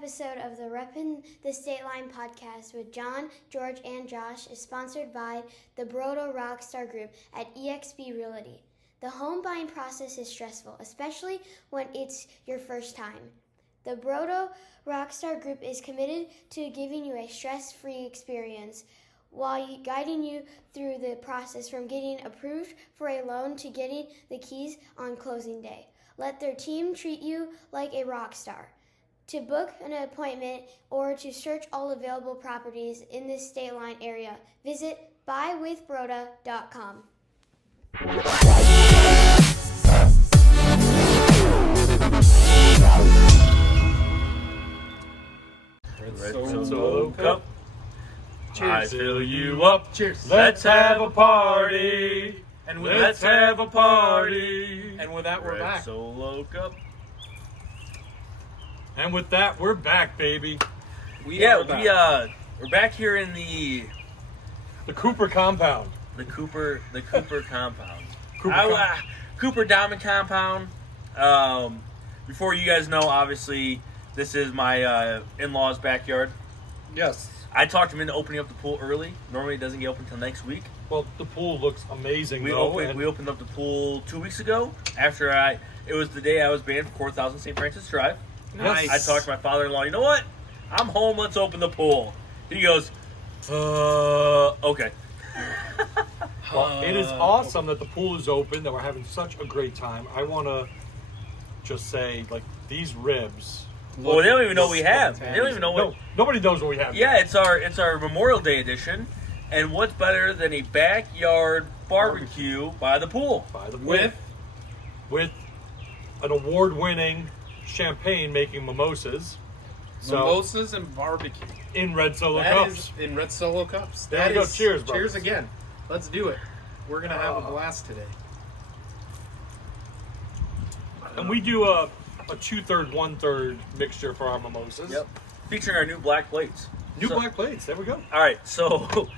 episode of the Reppin' the State Line podcast with John, George, and Josh is sponsored by the Brodo Rockstar Group at eXp Realty. The home buying process is stressful, especially when it's your first time. The Brodo Rockstar Group is committed to giving you a stress-free experience while guiding you through the process from getting approved for a loan to getting the keys on closing day. Let their team treat you like a rock star. To book an appointment or to search all available properties in the State Line area, visit buywithbroda.com. Red Solo Cup. Cheers. I fill you up. Cheers. Let's have a party. And with Let's have a party. And with that, we're Red back. Solo Cup. And with that, we're back, baby. We're back here in the Cooper compound. the Cooper compound. Cooper Cooper Diamond compound. Before you guys know, obviously, this is my in-laws' backyard. Yes. I talked him into opening up the pool early. Normally, it doesn't get open until next week. Well, the pool looks amazing. We opened up the pool 2 weeks ago. It was the day I was banned for 4000 St. Francis Drive. Nice. I talked to my father-in-law. You know what? I'm home. Let's open the pool. He goes, okay. Well, it is awesome that the pool is open. That we're having such a great time. I want to just say, like, these ribs. Well, they don't even know what we have. They don't even know what. No, nobody knows what we have. Yeah, it's our Memorial Day edition. And what's better than a backyard barbecue by the pool? By the pool. With an award-winning champagne making mimosas. Mimosas and barbecue. In red solo That cups. is in red solo cups. There we go. Cheers, brothers. Cheers again. Let's do it. We're going to have a blast today. And we do a 2/3, 1/3 mixture for our mimosas. Yep. Featuring our new black plates. New black plates. There we go. All right, so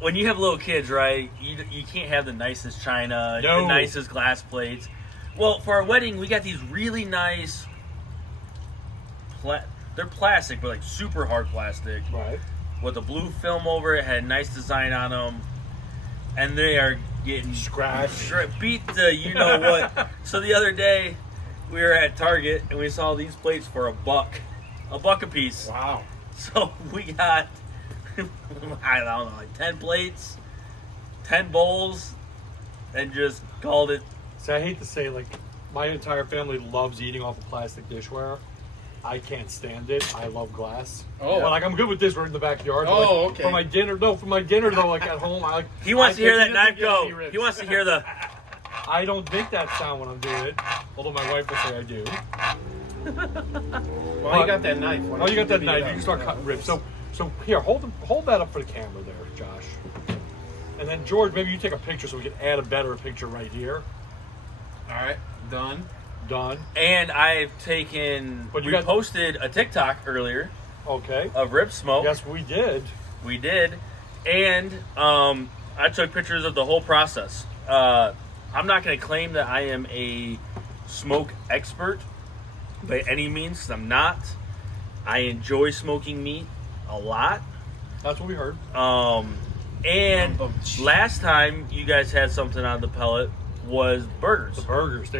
when you have little kids, right, you can't have the nicest china, No. the nicest glass plates. Well, for our wedding, we got these really nice, they're plastic, but like super hard plastic. Right. With a blue film over it, had a nice design on them. And they are getting Scratched. beat the you know what. So the other day, we were at Target, and we saw these plates for $1. $1 a piece. Wow. So we got, I don't know, like 10 plates, 10 bowls, and just called it. See, I hate to say, like, my entire family loves eating off of plastic dishware. I can't stand it. I love glass. Oh. But, like, I'm good with this. We're in the backyard. Oh, like, okay. For my dinner, though, like, at home, I like. He wants to hear that he knife doesn't get any go. ribs. He wants to hear the. I don't make that sound when I'm doing it, although my wife will say I do. Well, you got that knife. Why Oh, don't you got that divvy it knife. up? You can start cutting ribs. So here, hold that up for the camera there, Josh. And then George, maybe you take a picture so we can add a better picture right here. All right. Done. Done. And I've taken. But you We got- posted a TikTok earlier Okay. of rib smoke. Yes, we did. We did, and I took pictures of the whole process. I'm not going to claim that I am a smoke expert by any means, 'cause I'm not. I enjoy smoking meat a lot. That's what we heard. And last time you guys had something on the pellet was burgers. The burgers,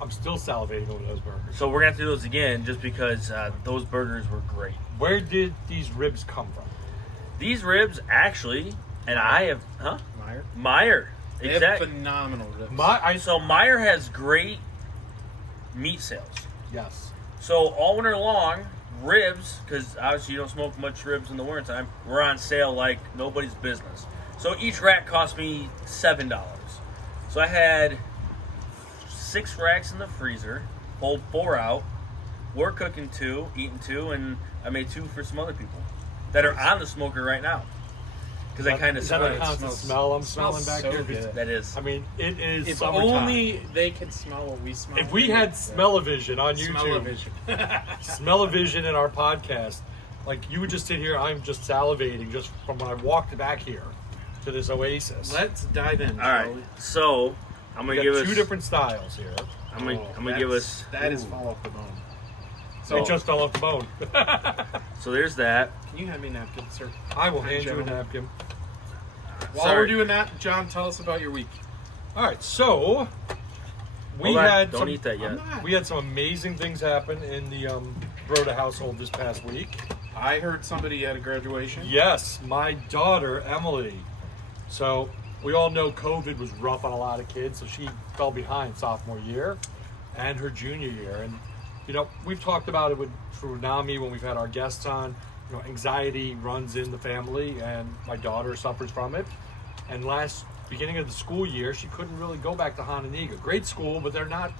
I'm still salivating over those burgers. So we're going to have to do those again just because those burgers were great. Where did these ribs come from? These ribs actually, and I have, Meyer. They have Exactly. phenomenal ribs. So Meyer has great meat sales. Yes. So all winter long, ribs, because obviously you don't smoke much ribs in the wintertime, were on sale like nobody's business. So each rack cost me $7. So I had 6 racks in the freezer, pulled 4 out. We're cooking 2, eating 2, and I made 2 for some other people that are on the smoker right now. Because I kind of Is that smell a it. constant smell I'm smelling back so here? good. That is. I mean, it is If summertime. only they could smell what we smell. If we had smell-o-vision on YouTube, Smell-o-vision. smell-o-vision in our podcast, like you would just sit here, I'm just salivating just from when I walked back here to this oasis. Let's dive in. All right, shall we? so I'm We gonna got give us 2 different styles here. I'm gonna give us. That is fall off the bone. So It just fell off the bone. So there's that. can you hand me a napkin, sir? I will Hi, hand you a gentlemen. napkin. While Sorry. we're doing that, John, tell us about your week. All right, so we Hold on, had don't some, eat that yet. I'm not. we had some amazing things happen in the Broda household this past week. I heard somebody had a graduation. Yes, my daughter Emily. So we all know COVID was rough on a lot of kids, so she fell behind sophomore year and her junior year. And you know, we've talked about it with through NAMI when we've had our guests on. You know, anxiety runs in the family, and my daughter suffers from it. And beginning of the school year, she couldn't really go back to Hononegah. Great school, but they're not,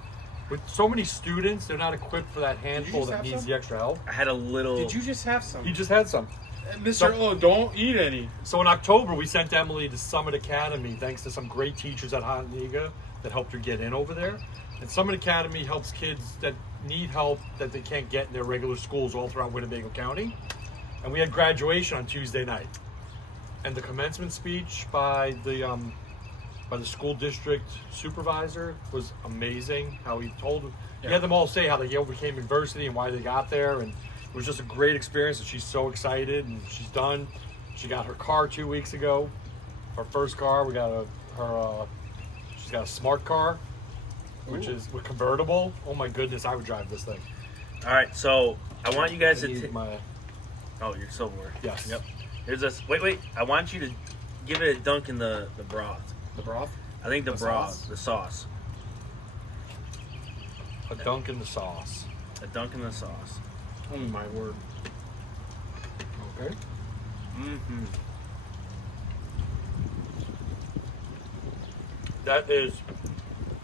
with so many students, they're not equipped for that handful just that have needs some? the extra help. I had a little. Did you just have some? He just had some. Mr. Oh, don't eat any. So in October, we sent Emily to Summit Academy, thanks to some great teachers at Hononegah that helped her get in over there. And Summit Academy helps kids that need help that they can't get in their regular schools all throughout Winnebago County. And we had graduation on Tuesday night. And the commencement speech by the school district supervisor was amazing. How he had them all say how they overcame adversity and why they got there, and it was just a great experience. And she's so excited, and she's done. She got her car 2 weeks ago, her first car. We got she's got a smart car, which is a convertible. Oh my goodness, I would drive this thing. All right, so I want you guys I to. need my Oh, your silverware. yes. Yep. Here's this. Wait. I want you to give it a dunk in the broth. The broth? I think the broth, sauce? the sauce. A dunk in the sauce. A dunk in the sauce. Oh my word. Okay. Mm-hmm. That is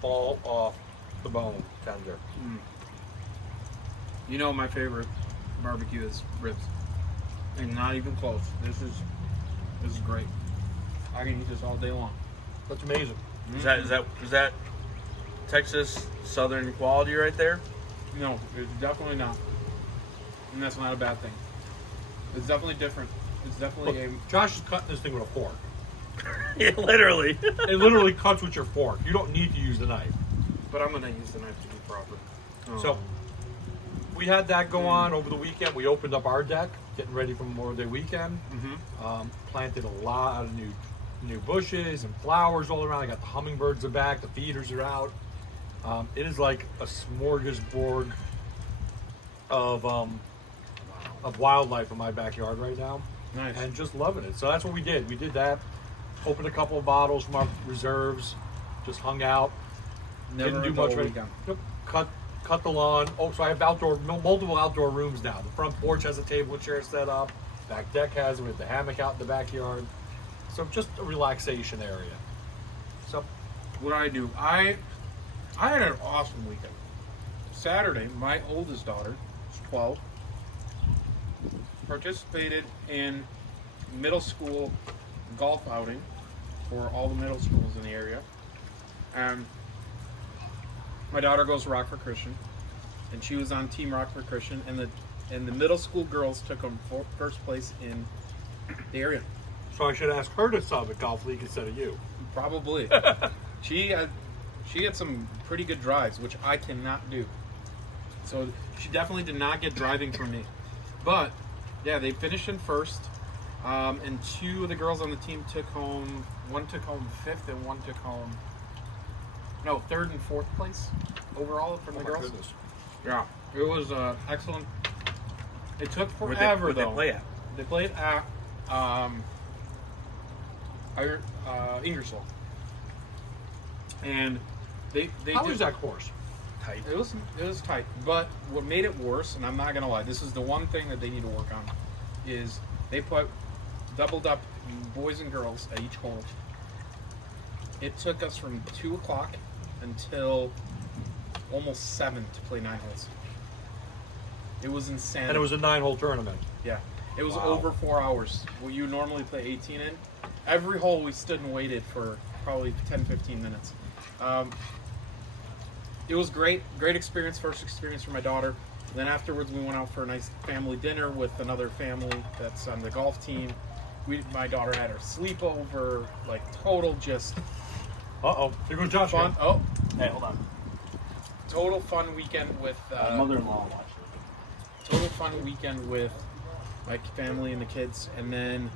fall off the bone tender. You know my favorite barbecue is ribs. And not even close. This is great. I can eat this all day long. That's amazing. Is that Texas Southern quality right there? No, it's definitely not. And that's not a bad thing. It's definitely different. It's definitely Look, Josh is cutting this thing with a fork. Yeah, literally. It literally cuts with your fork. You don't need to use the knife. but I'm gonna use the knife to be proper. So we had that go on over the weekend. We opened up our deck, getting ready for Memorial Day weekend. Planted a lot of new bushes and flowers all around. I got the hummingbirds are back, the feeders are out. It is like a smorgasbord of wildlife in my backyard right now. Nice. And just loving it. So that's what we did. We did that. Opened a couple of bottles from our reserves. Just hung out. Never Didn't do a dull much. weekend. Yep. Cut the lawn. Oh, so I have multiple outdoor rooms now. The front porch has a table and chair set up. Back deck has it with the hammock out in the backyard. So just a relaxation area. So What did I do? I had an awesome weekend. Saturday, my oldest daughter, who's 12, participated in middle school golf outing for all the middle schools in the area. And my daughter goes to Rockford Christian, and she was on Team Rockford Christian, and the middle school girls took them first place in the area. so I should ask her to sub at Golf League instead of you. Probably. She had some pretty good drives, which I cannot do. So she definitely did not get driving from me. But yeah, they finished in first, and two of the girls on the team one took home fifth, and one took home third and fourth place overall from the girls. Goodness. Yeah, it was excellent. It took Where'd forever they though. play at? They played at Ingersoll, and they How did, is that course? Tight. It was tight, but what made it worse, and I'm not gonna lie, this is the one thing that they need to work on, is they doubled up boys and girls at each hole. It took us from 2 o'clock until almost 7 to play 9 holes. It was insane. And it was a 9-hole tournament. Yeah. It was Wow. over 4 hours. Well, you normally play 18 in. Every hole we stood and waited for probably 10, 15 minutes. It was great. Great experience, first experience for my daughter. Then afterwards we went out for a nice family dinner with another family that's on the golf team. My daughter had her sleepover, like total just Uh-oh. Here goes Josh. fun. again. Oh, Hey, hold on. total fun weekend with Mother-in-law watched total fun weekend with my family and the kids. And then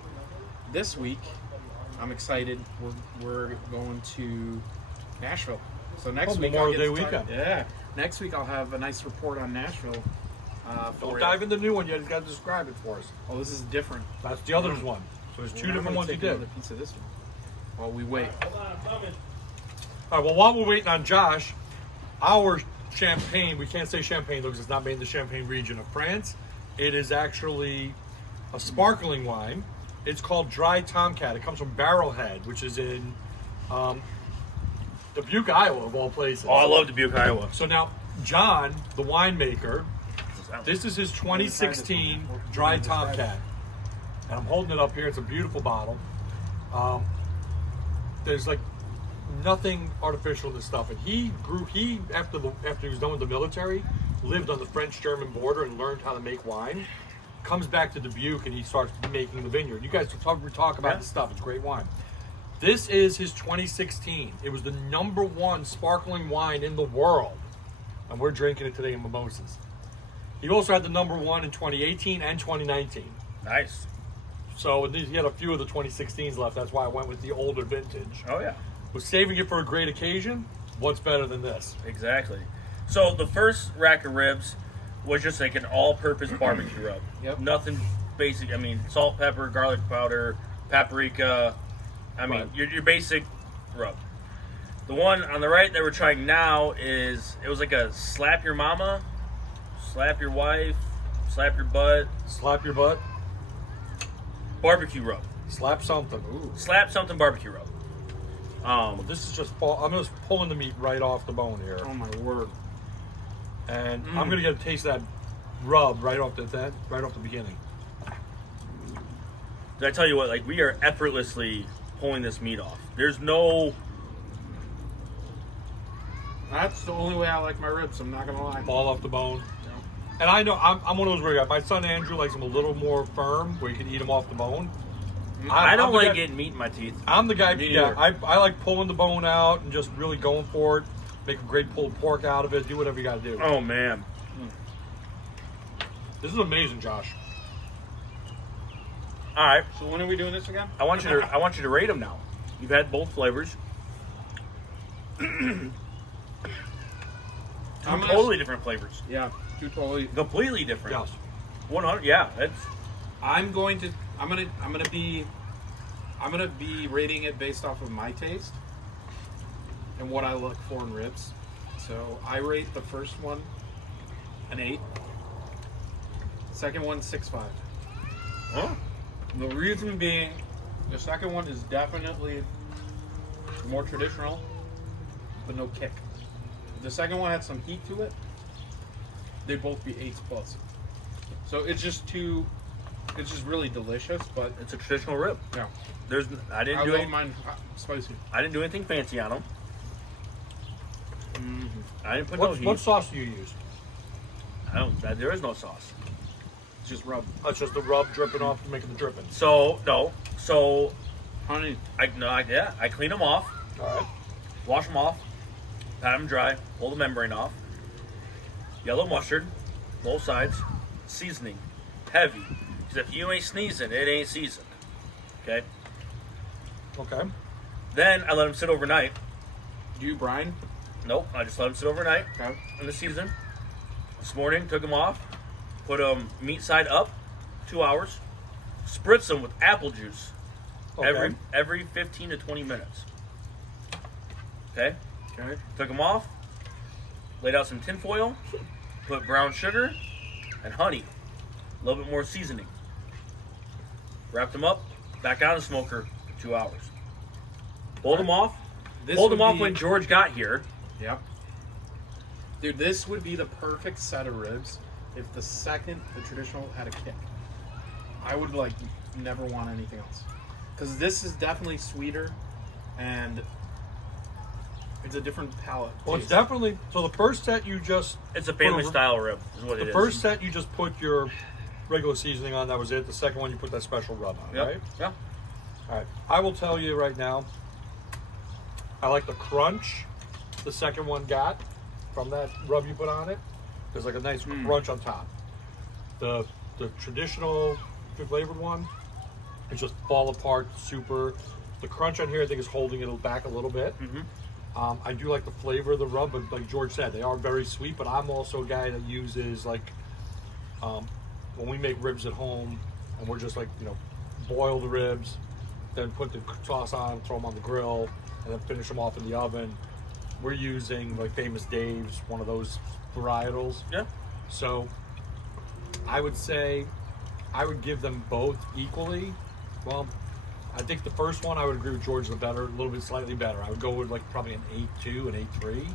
this week, I'm excited. We're going to Nashville. So next week, Memorial Day I'll get to weekend. Yeah. Next week, I'll have a nice report on Nashville. Don't dive into the new one yet. You got to describe it for us. Oh, this is different. That's the other's one. So there's two different ones you did. Another piece of this one. While we wait. All right, well, while we're waiting on Josh, our champagne, we can't say champagne though because it's not made in the Champagne region of France. It is actually a sparkling wine. It's called Dry Tomcat. It comes from Barrel Heaad, which is in Dubuque, Iowa, of all places. Oh, I love Dubuque, Iowa. So now, John, the winemaker, this is his 2016 Dry Tomcat. And I'm holding it up here. It's a beautiful bottle. There's like nothing artificial in this stuff. And he after he was done with the military, lived on the French-German border and learned how to make wine. Comes back to Dubuque and he starts making the vineyard. You guys talk about this stuff. It's great wine. This is his 2016. It was the #1 sparkling wine in the world. And we're drinking it today in Mimosas. He also had the #1 in 2018 and 2019. Nice. So he had a few of the 2016s left. That's why I went with the older vintage. Oh, yeah. Was saving it for a great occasion. What's better than this? Exactly. So the first rack of ribs was just like an all-purpose barbecue rub. Yep. Nothing basic. I mean, salt, pepper, garlic powder, paprika. I mean, Right. your basic rub. The one on the right that we're trying now it was like a slap your mama, slap your wife, slap your butt, Slap your butt. barbecue rub. Slap something. Ooh. Slap something barbecue rub. This is I'm just pulling the meat right off the bone here. Oh my word. And I'm gonna get a taste of that rub right off the beginning. Did I tell you what? Like, we are effortlessly pulling this meat off. There's no. That's the only way I like my ribs, I'm not gonna lie. Fall off the bone. And I know I'm one of those weird guys. My son Andrew likes them a little more firm, where you can eat them off the bone. I don't I'm the like guy- getting meat in my teeth. I'm the guy. Me Yeah, neither. I like pulling the bone out and just really going for it. Make a great pulled pork out of it. Do whatever you got to do. Oh man. This is amazing, Josh. All right. So when are we doing this again? I want you to rate them now. You've had both flavors. Two I'm gonna- totally different flavors. Yeah, two totally. Completely different. Yes. 100. Yeah, that's. I'm gonna be rating it based off of my taste and what I look for in ribs. So I rate the first one an 8. Second one 6.5. Huh? The reason being, the second one is definitely more traditional, but no kick. If the second one had some heat to it, they'd both be 8s plus. So it's just really delicious, but It's a traditional rib. yeah. I didn't I do love any, mine spicy. I didn't do anything fancy on them. I didn't put What no heat. what sauce do you use? There is no sauce. It's just rub. That's just the rub dripping off, making the dripping. So no. So Honey, I clean them off, All right. wash them off, pat them dry, pull the membrane off. Yellow mustard, both sides, seasoning, heavy. Because if you ain't sneezing, it ain't seasoned. Okay. Okay. Then I let them sit overnight. do you brine? Nope, I just let them sit overnight Okay. in the season. This morning, took them off, put them meat side up, 2 hours, spritz them with apple juice Okay. every 15 to 20 minutes. Okay, Okay. took them off, laid out some tin foil, put brown sugar and honey, a little bit more seasoning. Wrapped them up, back on the smoker for 2 hours. Pulled them off. This Pulled them would off be- when George got here. Yep. Dude, this would be the perfect set of ribs if the second the traditional had a kick. I would like never want anything else. Because this is definitely sweeter and it's a different palate. Well, it's taste. definitely so. The first set you just It's a family style rib, is what it the is. first set you just put your regular seasoning on. That was it. The second one you put that special rub on. Yep. Right. Yeah. All right. I will tell you right now. I like the crunch the second one got from that rub you put on it. There's like a nice crunch on top. The traditional flavored one, it's just fall apart super. The crunch on here, I think, is holding it back a little bit. I do like the flavor of the rub, but like George said, they are very sweet. But I'm also a guy that uses like when we make ribs at home, and we're just like boil the ribs, then put the sauce on, throw them on the grill, and then finish them off in the oven. We're using like Famous Dave's, one of those varietals. Yeah. So I would say I would give them both equally. Well, I think the first one I would agree with George, the better, a little bit slightly better. I would go with like probably an 8.2 and 8.3,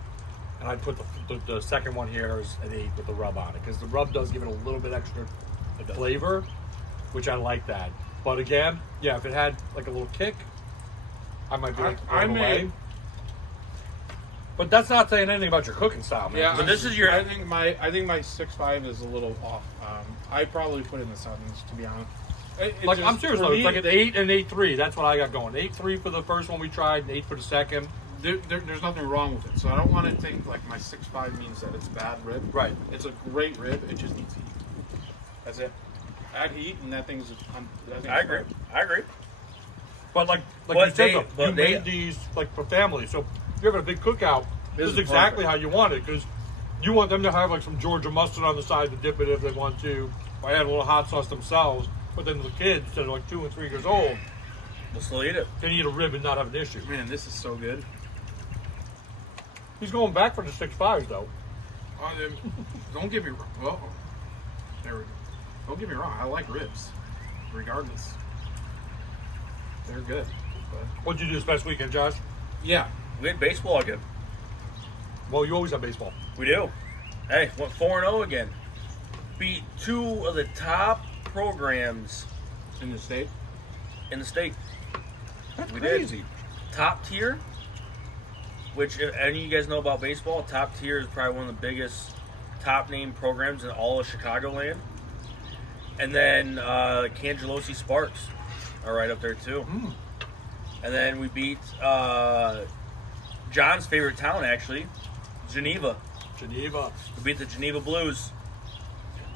and I'd put the second one here as an 8 with the rub on it, because the rub does give it a little bit extra flavor, which I like that. But again, yeah, if it had like a little kick, I might be like away. But that's not saying anything about your cooking style, man. Yeah, but this is your. I think my 6.5 is a little off. I'd probably put it in the 7s, to be honest. Like, I'm serious though, it's like an 8 and 8.3. That's what I got going. 8.3 for the first one we tried, and 8 for the second. There's nothing wrong with it, so I don't want to think like my 6.5 means that it's bad rib. Right. It's a great rib. It just needs heat. That's it. Add heat, and that thing's. I agree. I agree. But like But you said, they- though, but you they- made these like for family. So if you're having a big cookout, this is is exactly perfect. how you want it, because you want them to have like some Georgia mustard on the side to dip it if they want to, or add a little hot sauce themselves. But then the kids that are like 2 and 3 years old We'll still eat it. can eat a rib and not have an issue. Man, this is so good. He's going back for the 6.5s though. Don't get me wrong. Well, there we go. Don't get me wrong. I like ribs, regardless. They're good. But What'd you do this past weekend, Josh? yeah, We had baseball again. Well, you always have baseball. We do. Hey, went 4-0 again. Beat 2 of the top programs in the state. in the state. That's We crazy. did. Top tier, which if any of you guys know about baseball, top tier is probably one of the biggest top name programs in all of Chicagoland. And then Cangelosi Sparks are right up there too. And then we beat John's favorite town, actually, Geneva. Geneva. We beat the Geneva Blues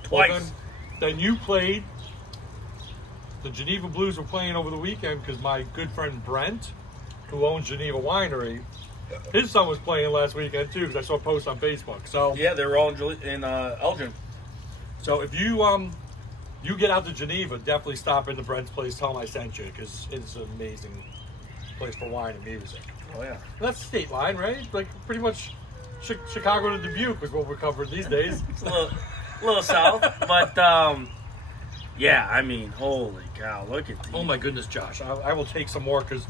Well, twice. then you played. The Geneva Blues were playing over the weekend because my good friend Brent, who owns Geneva Winery, his son was playing last weekend too, because I saw a post on Facebook. So Yeah, they were all in Elgin. So if you you get out to Geneva, definitely stop into Brent's place. Tell him I sent you, because it's an amazing place for wine and music. Oh yeah. That's state line, right? Like pretty much Chicago to Dubuque is what we're covering these days. It's a little south, but yeah, I mean, holy cow, look at these. Oh my goodness, Josh! I will take some more because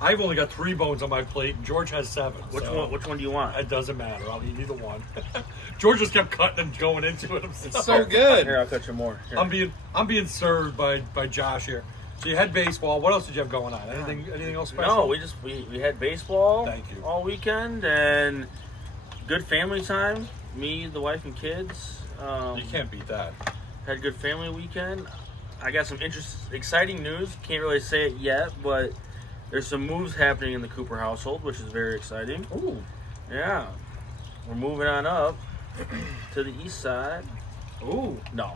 I've only got 3 bones on my plate, and George has 7. Which one do you want? It doesn't matter. I'll eat either one. George just kept cutting and going into it himself. It's so good. Here, I'll cut you more. Here. I'm being served by Josh here. So you had baseball. What else did you have going on? Anything else special? No, we had baseball Thank you. all weekend and good family time. Me, the wife, and kids. You can't beat that. Had a good family weekend. I got some exciting news. Can't really say it yet, but there's some moves happening in the Cooper household, which is very exciting. Ooh. Yeah. We're moving on up to the east side. Ooh. No.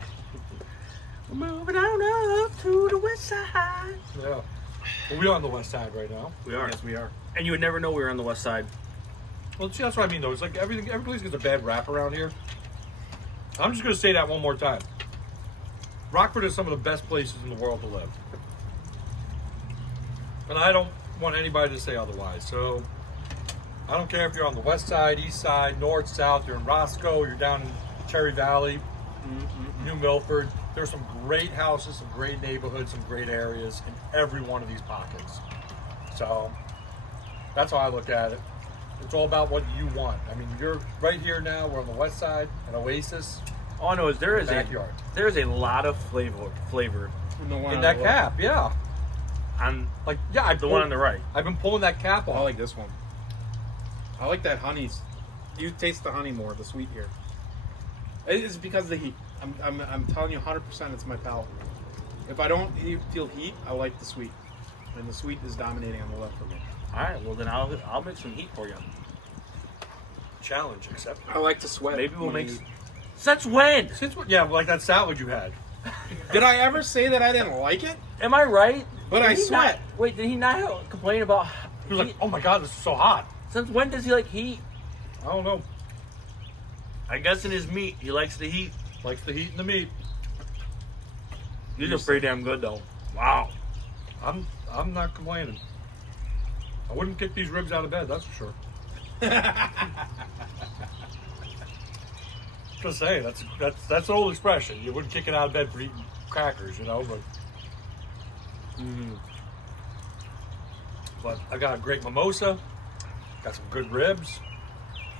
We're moving on up to the west side. Yeah. Well, we're on the west side right now. We are. Yes, we are. And you would never know we were on the west side. Well, see, that's what I mean, though. It's like every place gets a bad rap around here. I'm just going to say that one more time. Rockford is some of the best places in the world to live. And I don't want anybody to say otherwise. So I don't care if you're on the west side, east side, north, south, you're in Roscoe, you're down in Cherry Valley, New Milford. There's some great houses, some great neighborhoods, some great areas in every one of these pockets. So that's how I look at it. It's all about what you want. I mean, you're right here now. We're on the west side, an oasis. All I know is there is Backyard. a lot of flavor In that cap, yeah. on Like, yeah, the one on the right. I've been pulling that cap I off. like this one. I like that honey. You taste the honey more, the sweet here. It's because of the heat. I'm telling you 100% it's my palate. If I don't feel heat, I like the sweet. And the sweet is dominating on the left for me. All right, well then I'll make some heat for you. Challenge accepted. I like to sweat. Maybe we'll when I make eat. Since when? Yeah, like that salad you had. Did I ever say that I didn't like it? Am I right? But Did I he sweat. Wait, did he not complain about He was like, "Oh my God, this is so hot." Since when does he like heat? I don't know. I guess in his meat, he likes the heat. Likes the heat and the meat. These are pretty damn good, though. Wow. I'm not complaining. I wouldn't kick these ribs out of bed, that's for sure. Just saying, that's an old expression. You wouldn't kick it out of bed for eating crackers, you know. But I got a great mimosa. Got some good ribs.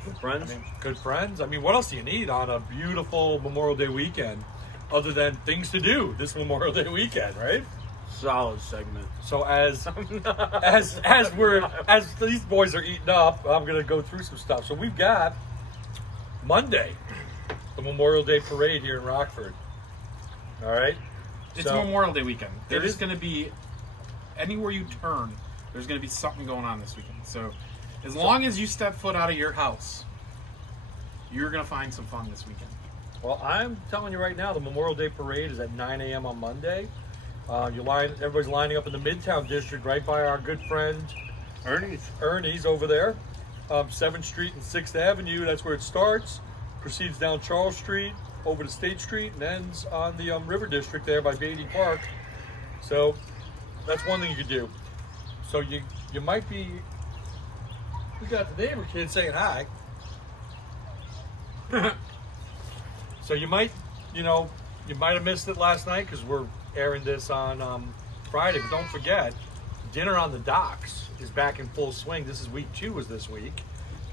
Good friends. Good friends. I mean, what else do you need on a beautiful Memorial Day weekend, other than things to do this Memorial Day weekend, right? Solid segment. So as these boys are eating up, I'm gonna go through some stuff. So we've got Monday, the Memorial Day Parade here in Rockford. All right. It's Memorial Day weekend. There's going to be, anywhere you turn, there's going to be something going on this weekend. So as long as you step foot out of your house, you're going to find some fun this weekend. Well, I'm telling you right now, the Memorial Day Parade is at 9 a.m. on Monday. Everybody's lining up in the Midtown District, right by our good friend Ernie's over there. 7th Street and 6th Avenue. That's where it starts. Proceeds down Charles Street, over to State Street, and ends on the River District there by Beatty Park. So that's one thing you could do. So you might be. We got the neighbor kid saying hi. So you might have missed it last night because we're airing this on Friday. But don't forget, Dinner on the Docks is back in full swing. This is week 2 was this week.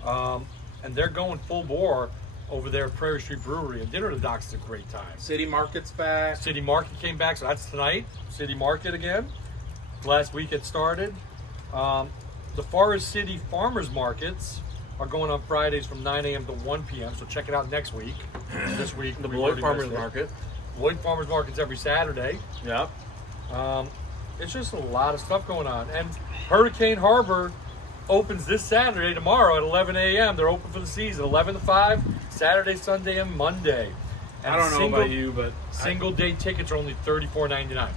And they're going full bore over there at Prairie Street Brewery. And Dinner on the Docks is a great time. City Market's back. City Market came back, so that's tonight. City Market again. Last week it started. The Forest City Farmers Markets are going on Fridays from 9 a.m. to 1 p.m. So check it out next week. This week, The Beloit Farmers Market. Beloit Farmers Market's every Saturday. Yeah. It's just a lot of stuff going on. And Hurricane Harbor opens this Saturday, tomorrow at 11 a.m. They're open for the season, 11 to 5, Saturday, Sunday, and Monday. And I don't know about you, but single day tickets are only $34.99.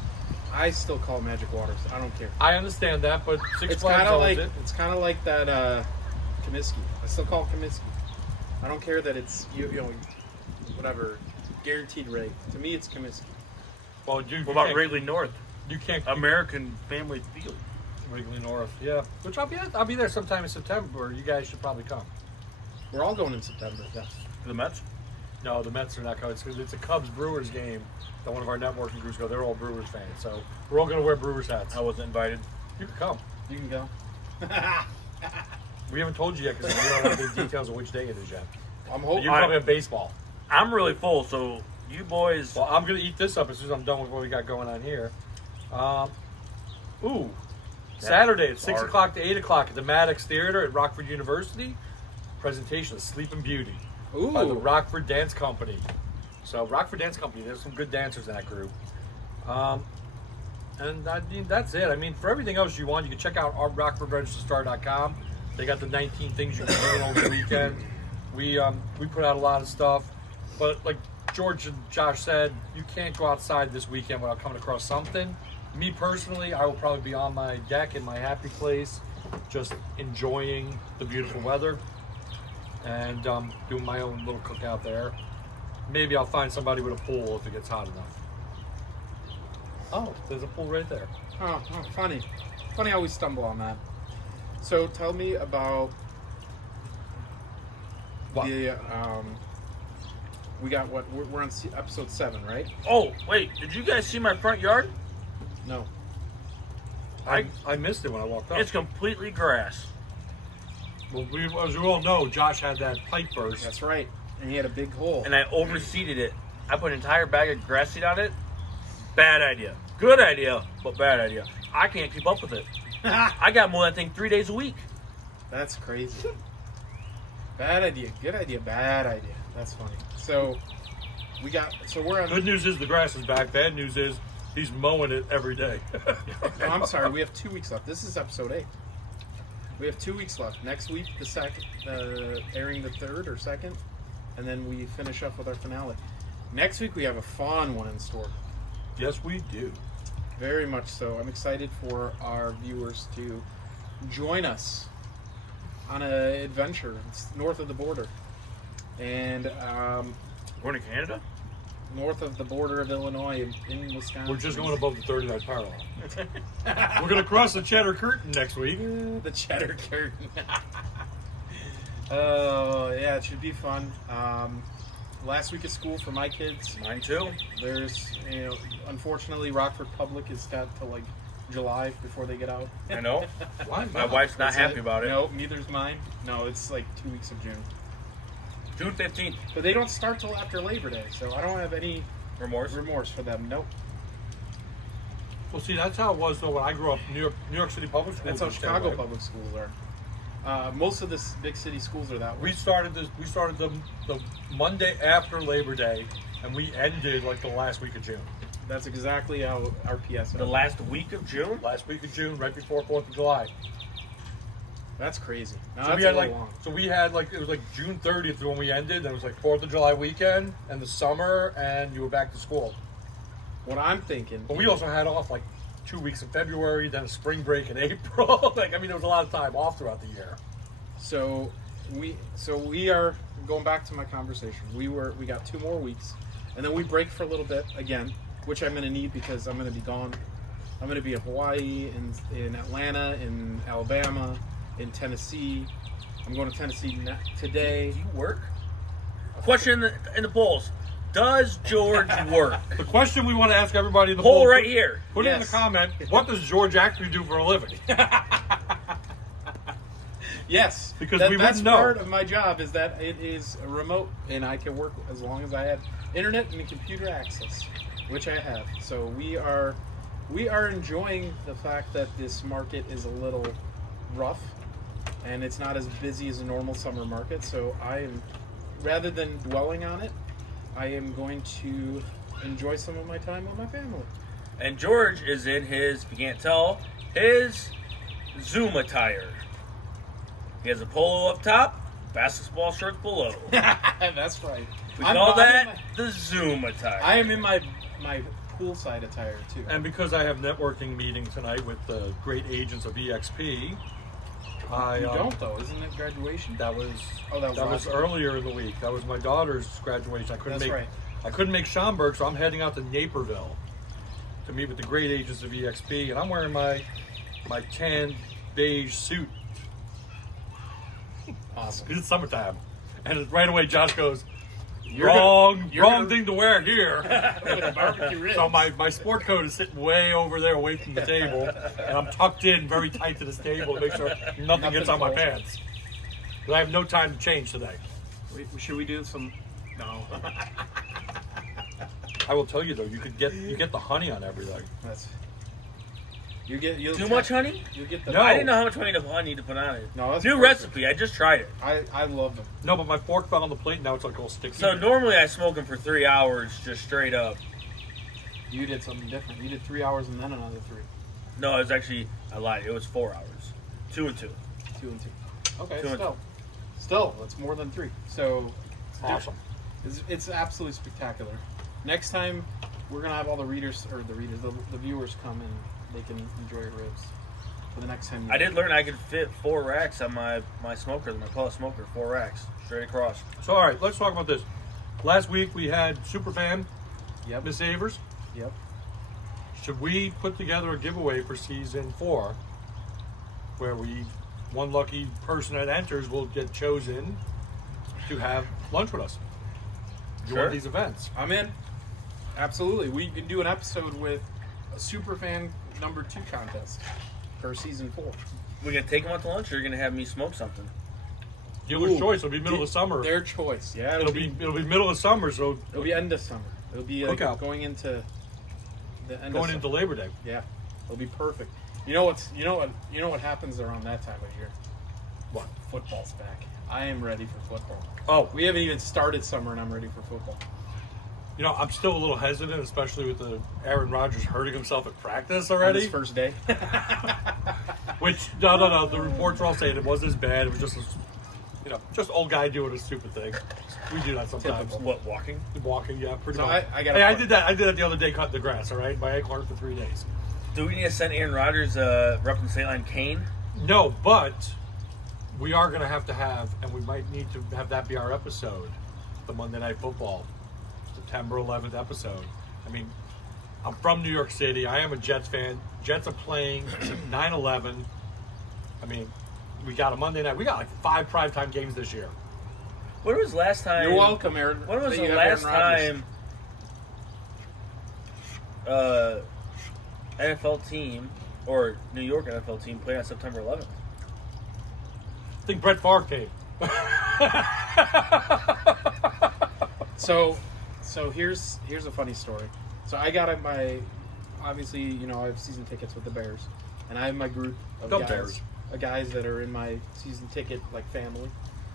I still call it Magic Waters. I don't care. I understand that, but Six It's Flags kind of owns like it. it's kind of like that Comiskey. I still call it Comiskey. I don't care that it's you know whatever guaranteed rate. To me, it's Comiskey. Well, What about Wrigley North? You can't American Family Field. Wrigley North, yeah. Which I'll be there sometime in September. You guys should probably come. We're all going in September. Yes. The Mets? No, the Mets are not coming. It's a Cubs Brewers game that one of our networking groups go. They're all Brewers fans, so we're all going to wear Brewers hats. I wasn't invited. You can come. You can go. We haven't told you yet because we don't have the details of which day it is yet. I'm But hoping. you probably have baseball. I'm really full, so you boys. Well, I'm going to eat this up as soon as I'm done with what we got going on here. Saturday at 6 o'clock to 8 o'clock at the Maddox Theater at Rockford University. Presentation of Sleeping Beauty by the Rockford Dance Company. So Rockford Dance Company, there's some good dancers in that group. And I mean, that's it. I mean, for everything else you want, you can check out our RockfordRegisterstar.com. They got the 19 things you can do over the weekend. We put out a lot of stuff, but like George and Josh said, you can't go outside this weekend without coming across something. Me personally, I will probably be on my deck in my happy place, just enjoying the beautiful weather and doing my own little cookout there. Maybe I'll find somebody with a pool if it gets hot enough. Oh, there's a pool right there. Oh, funny. Funny how we stumble on that. So tell me about What? the we got what we're on episode 7, right? Oh, wait. Did you guys see my front yard? No. I missed it when I walked up. It's completely grass. Well, as you all know, Josh had that pipe burst. That's right. And he had a big hole. And I overseeded it. I put an entire bag of grass seed on it. Bad idea. Good idea, but bad idea. I can't keep up with it. I got more than I think 3 days a week. That's crazy. Bad idea. Good idea. Bad idea. That's funny. So we're on. Good news is the grass is back. Bad news is he's mowing it every day. No, I'm sorry. We have 2 weeks left. This is episode 8. We have 2 weeks left. Next week, the second, airing the 3rd or 2nd. and then we finish up with our finale. Next week we have a fun one in store. Yes, we do. Very much so. I'm excited for our viewers to join us on an adventure. It's north of the border. And Going to Canada? north of the border of Illinois in Wisconsin. We're just going above the 39 parallel. We're going to cross the Cheddar Curtain next week. The Cheddar Curtain. Oh, yeah, it should be fun. Last week of school for my kids. Mine too. There's, unfortunately, Rockford Public is set to like July before they get out. I know. Why My not? wife's not That's happy about it. No, neither's mine. No, it's like 2 weeks of June. June 15th. But they don't start till after Labor Day, so I don't have any Remorse? remorse for them. Nope. Well, see, that's how it was though when I grew up. New York City public schools. That's how were the same Chicago way. public schools are. Most of the big city schools are that way. We started the Monday after Labor Day, and we ended like the last week of June. That's exactly how our PS The last week of June? Last week of June, right before 4th of July. That's crazy. Now, So that's we a had little long. it was like June 30th when we ended. And it was like 4th of July weekend and the summer, and you were back to school. What I'm thinking. But we also had off like 2 weeks in February, then a spring break in April. There was a lot of time off throughout the year. So we are going back to my conversation. We got 2 more weeks, and then we break for a little bit again, which I'm going to need because I'm going to be gone. I'm going to be in Hawaii, in Atlanta, in Alabama, in Tennessee. I'm going to Tennessee today. Do you work? Question in the polls. Does George work? The question we want to ask everybody in the Poll poll right here. Put it in the Yes. comment. What does George actually do for a living? Yes, Because we that's wouldn't know. part of my job is that it is remote, and I can work as long as I have internet and computer access, which I have. So we are enjoying the fact that this market is a little rough, and it's not as busy as a normal summer market. So I am, rather than dwelling on it, I am going to enjoy some of my time with my family. And George is in his, if you can't tell, his Zoom attire. He has a polo up top, basketball shorts below. That's right. We call that the Zoom attire. I am in my poolside attire too. And because I have networking meeting tonight with the great agents of EXP, I You don't though, isn't it graduation? that was Oh, that was last week. earlier in the week. That was my daughter's graduation. I couldn't make Schaumburg, so I'm heading out to Naperville to meet with the great agents of EXP, and I'm wearing my tan beige suit Awesome. because it's summertime. And right away, Josh goes, You're wrong gonna- thing to wear here. Barbecue ribs. So my sport coat is sitting way over there away from the table, and I'm tucked in very tight to this table to make sure nothing gets on my falls. pants. But I have no time to change today. Should we do some? No. I will tell you though, you get the honey on everything. That's. You'll Too much honey? You get the. No. I didn't know how much honey to put on it. No, that's New perfect. recipe. I just tried it. I love them. No, but my fork fell on the plate. Now it's like all sticky. So normally I smoke them for 3 hours, just straight up. You did something different. You did 3 hours and then another 3. No, it was actually, I lied. It was 4 hours. 2 and 2. 2 and 2. Okay, 2 and still, it's more than 3. So awesome. It's absolutely spectacular. Next time, we're gonna have all the viewers come and they can enjoy your ribs for the next 10 years. I did learn I could fit 4 racks on my smoker, my Pella smoker. 4 racks, straight across. So all right, let's talk about this. Last week we had Superfan, Yep. Miss Avers. Yep. Should we put together a giveaway for season 4, where one lucky person that enters will get chosen to have lunch with us during Sure. these events? I'm in. Absolutely. We could do an episode with a Superfan number 2 contest for season 4. We're going to take them out to lunch, or you're going to have me smoke something? Dealer's Ooh. choice. It'll be middle of summer. Their choice. Yeah, It'll be middle of summer, so it'll be end of summer. It'll be like Cookout. going into the end going of into summer. Labor Day. Yeah. It'll be perfect. You know what happens around that time of year? What? Football's back. I am ready for football. Oh, We haven't even started summer and I'm ready for football. you know, I'm still a little hesitant, especially with the Aaron Rodgers hurting himself at practice On already. this first day. Which no. The reports are all saying it wasn't as bad. It was just just old guy doing a stupid thing. We do that sometimes. Typical. What, walking? Walking, yeah, pretty So much. I gotta Hey, I park. did that. I did that the other day, cutting the grass. All right, my acorn for 3 days. Do we need to send Aaron Rodgers repping state line cane? No, but we are going to have, and we might need to have that be our episode, the Monday Night Football, September 11th episode. I mean, I'm from New York City. I am a Jets fan. Jets are playing 9/11. I mean, we got a Monday night. We got like 5 primetime games this year. When was the last time? You're welcome, Aaron. When was that the you have last Aaron Rodgers. time NFL team or New York NFL team played on September 11th? I think Brett Favre came. So here's a funny story. So I got obviously, you know, I have season tickets with the Bears, and I have my group of Go Bears. guys that are in my season ticket like family.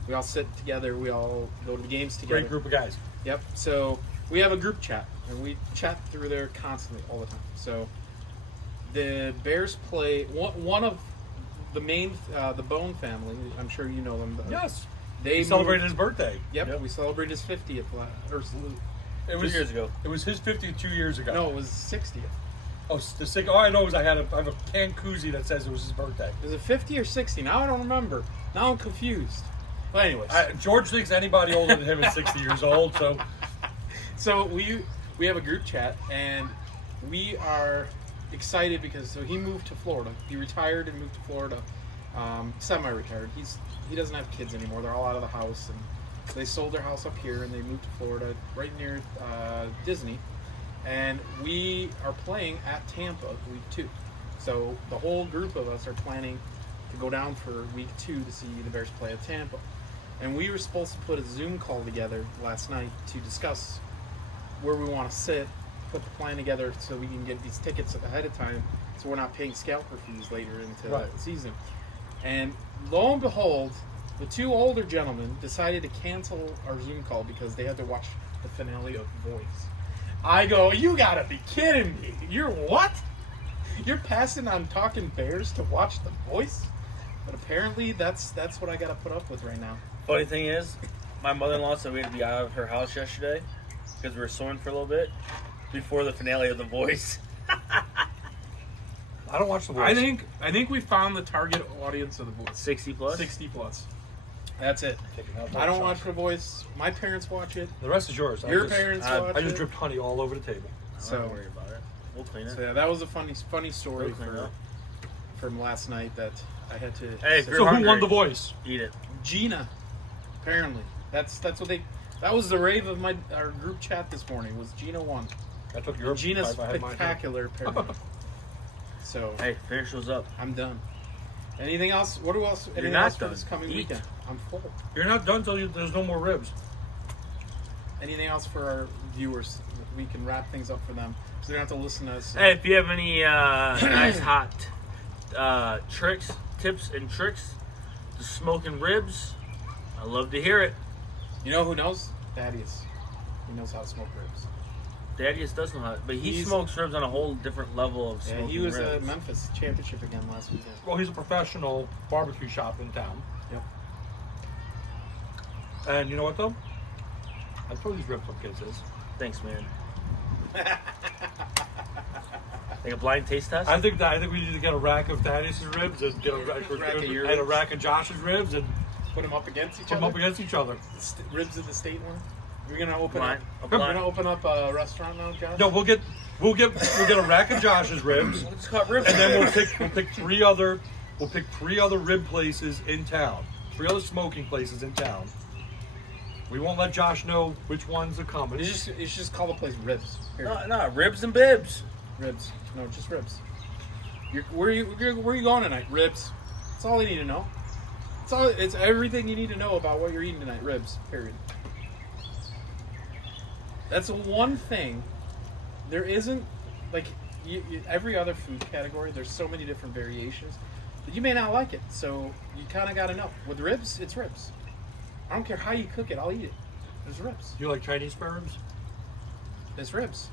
We all sit together. We all go to the games together. Great group of guys. Yep. So we have a group chat, and we chat through there constantly, all the time. So the Bears play one of the main, the Bone family. I'm sure you know them. Yes. They He celebrated moved- his birthday. Yep. We celebrated his 50th. It 2 years ago. It was his 52 years ago. No, it was 60th. Oh, the sick. All I know is I have a can koozie that says it was his birthday. Is it 50 or 60? Now I don't remember. Now I'm confused. But anyways, George thinks anybody older than him is 60 years old. So we have a group chat, and we are excited because he moved to Florida. He retired and moved to Florida, semi-retired. He doesn't have kids anymore. They're all out of the house, and they sold their house up here, and they moved to Florida, right near Disney. And we are playing at Tampa week 2. So the whole group of us are planning to go down for week 2 to see the Bears play at Tampa. And we were supposed to put a Zoom call together last night to discuss where we want to sit, put the plan together so we can get these tickets ahead of time so we're not paying scalper fees later into the season. And lo and behold, the 2 older gentlemen decided to cancel our Zoom call because they had to watch the finale of Voice. I go, you gotta be kidding me. You're what? You're passing on talking Bears to watch The Voice? But apparently that's what I gotta put up with right now. Funny thing is, my mother-in-law said we had to be out of her house yesterday because we were sewing for a little bit before the finale of The Voice. I don't watch The Voice. I think we found the target audience of The Voice. 60 plus? 60 plus. That's it. I don't watch The Voice. My parents watch it. The rest is yours. Your parents watch I just it. dripped honey all over the table. So don't worry about it. We'll clean it. So yeah, that was a funny story We'll clean it up. from last night that I had to. Hey, if say. you're So who hungry, won The Voice? eat it. Gina, apparently. That's what they. That was the rave of our group chat this morning. Was Gina won? I took your Gina's if I had mine here. spectacular, apparently. So Hey, finish those up. I'm done. Anything else? What else? You're Anything not else for done. this coming Eat. weekend? I'm full. You're not done till there's no more ribs. Anything else for our viewers? We can wrap things up for them, so they don't have to listen to us. Hey, if you have any nice hot tips and tricks to smoking ribs, I'd love to hear it. You know who knows? Thaddeus. He knows how to smoke ribs. Thaddeus does know how, but he He's- smokes ribs on a whole different level of Yeah, smoking he was at ribs. Memphis Championship again last weekend. Well, he's a professional barbecue shop in town. Yep. And you know what, though? I told these ribs what kids is. Thanks, man. Like a blind taste test? I think we need to get a rack of Thaddeus' ribs and get Rack of your and a ribs. rack of Josh's ribs and Put them up against each put them other. up against each other. Ribs of the state one. We're gonna open Blind- up. a We're blind- gonna open up a restaurant now, Josh. No, we'll get a rack of Josh's ribs, It's called ribs. and then we'll pick three other rib places in town, 3 other smoking places in town. We won't let Josh know which ones are coming. It's just call the place Ribs. Period. No, ribs and bibs. Ribs. No, just Ribs. Where are you going tonight? Ribs. That's all you need to know. It's everything you need to know about what you're eating tonight. Ribs. Period. That's the one thing. There isn't like every other food category. There's so many different variations that you may not like it. So you kind of got to know. With ribs, it's ribs. I don't care how you cook it. I'll eat it. There's ribs. You like Chinese spare ribs? There's ribs.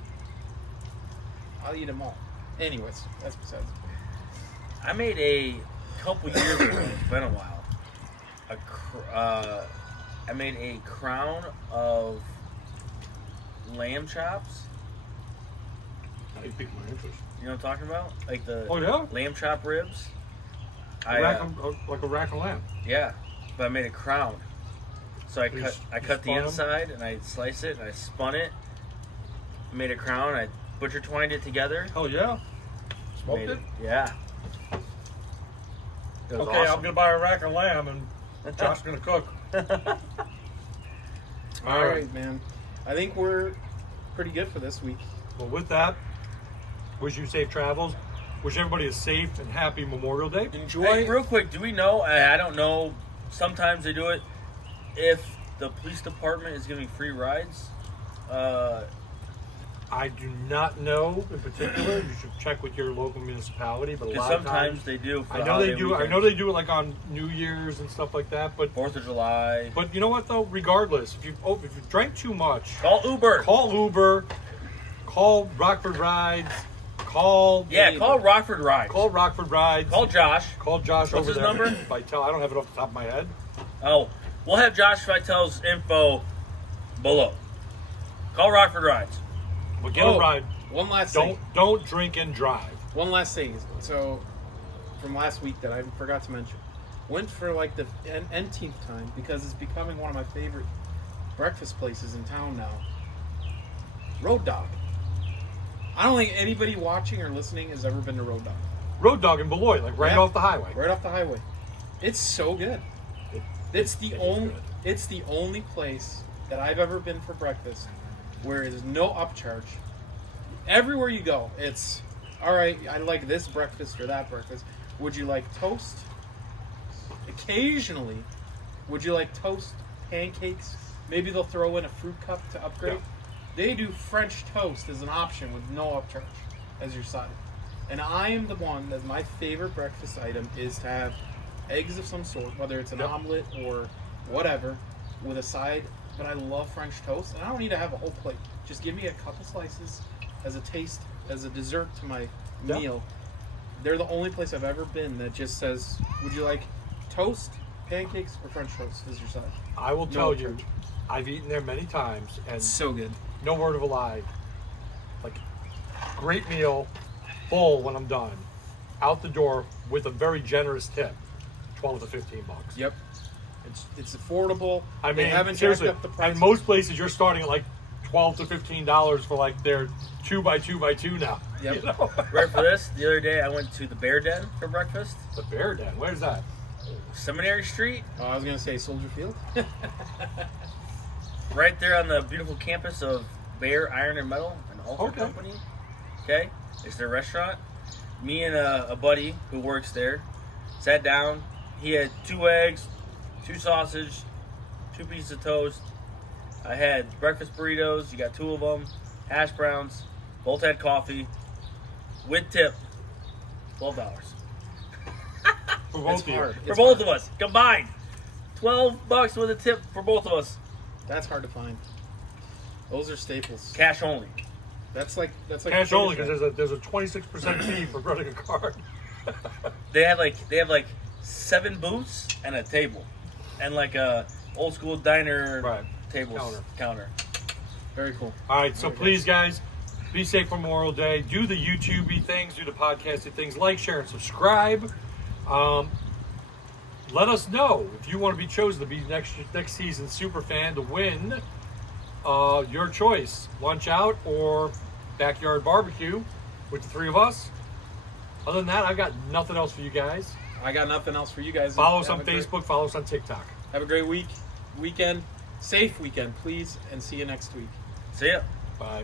I'll eat them all. Anyways, that's besides the point. I made a couple years ago, it's been a while, I made a crown of lamb chops. I piqued my interest. You know what I'm talking about? Like the Yeah, lamb chop ribs. like a rack of lamb. Yeah, but I made a crown. So I You cut the spun 'em? inside and I sliced it and I spun it. Made a crown. I butcher twined it together. Oh yeah, smoked Made it. Yeah. It was Okay, awesome. I'm gonna buy a rack of lamb and Josh's gonna cook. All right, man. I think we're pretty good for this week. Well, with that, wish you safe travels. Wish everybody a safe and happy Memorial Day. Enjoy. Hey, real quick, do we know? I don't know. Sometimes they do it. If the police department is giving free rides, I do not know in particular. You should check with your local municipality, but a because lot of sometimes times they do. For I the know they holiday do. I weekends. know they do it like on New Year's and stuff like that. But 4th of July. you know what though? Regardless, if you drank too much, Call Uber. call Rockford Rides, call Rockford Rides. Call Rockford Rides. Call Josh. Call Josh What's over his there. number? Vitel. I don't have it off the top of my head. Oh, we'll have Josh Vitel's info below. Call Rockford Rides. But get a ride. One last thing. Don't drink and drive. One last thing. So, from last week that I forgot to mention, went for like the nth time because it's becoming one of my favorite breakfast places in town now. Road Dog. I don't think anybody watching or listening has ever been to Road Dog. Road Dog in Beloit, like right Yeah. off the highway. Right off the highway. It's so good. It's the only place that I've ever been for breakfast where there's no upcharge. Everywhere you go, it's all right. I like this breakfast or that breakfast. Would you like toast? Occasionally, would you like toast, pancakes? Maybe they'll throw in a fruit cup to upgrade. Yeah. They do French toast as an option with no upcharge as your side. And I am the one that my favorite breakfast item is to have eggs of some sort, whether it's an Yep. omelet or whatever, with a side. But I love French toast, and I don't need to have a whole plate. Just give me a couple slices as a taste, as a dessert to my Yep. meal. They're the only place I've ever been that just says, would you like toast, pancakes, or French toast as your side? I will No tell you, upcharge. I've eaten there many times, and So good. no word of a lie. Like, great meal, full when I'm done. Out the door with a very generous tip, $12 to $15. Yep. It's affordable. I They mean, haven't seriously, jacked up the price. and most places you're starting at like $12 to $15 for like their 2x2x2 now. Yep. You know? Right for this, the other day I went to the Bear Den for breakfast. The Bear Den, where's that? Seminary Street, I was gonna say Soldier Field. right there on the beautiful campus of Bear Iron and Metal, an altar Okay. company. Okay, it's their restaurant. Me and a buddy who works there sat down. He had 2 eggs, 2 sausage, 2 pieces of toast. I had breakfast burritos. You got 2 of them. Hash browns. Both had coffee. With tip, $12 For both It's of you. hard. for It's both hard. of us combined. $12 with a tip for both of us. That's hard to find. Those are staples. Cash only. That's like Cash only because there's a 26% fee for running a card. They have like 7 booths and a table, and like a old school diner Right. table counter. Very cool. All right, so please, guys, be safe for Memorial Day. Do the YouTube-y things, do the podcasty things. Like, share, and subscribe. Let us know if you want to be chosen to be next season's super fan to win. Your choice: lunch out or backyard barbecue with the 3 of us. Other than that, I've got nothing else for you guys. I got nothing else for you guys. Follow us Have on a great- Facebook. Follow us on TikTok. Have a great weekend. Safe weekend, please, and see you next week. See ya. Bye.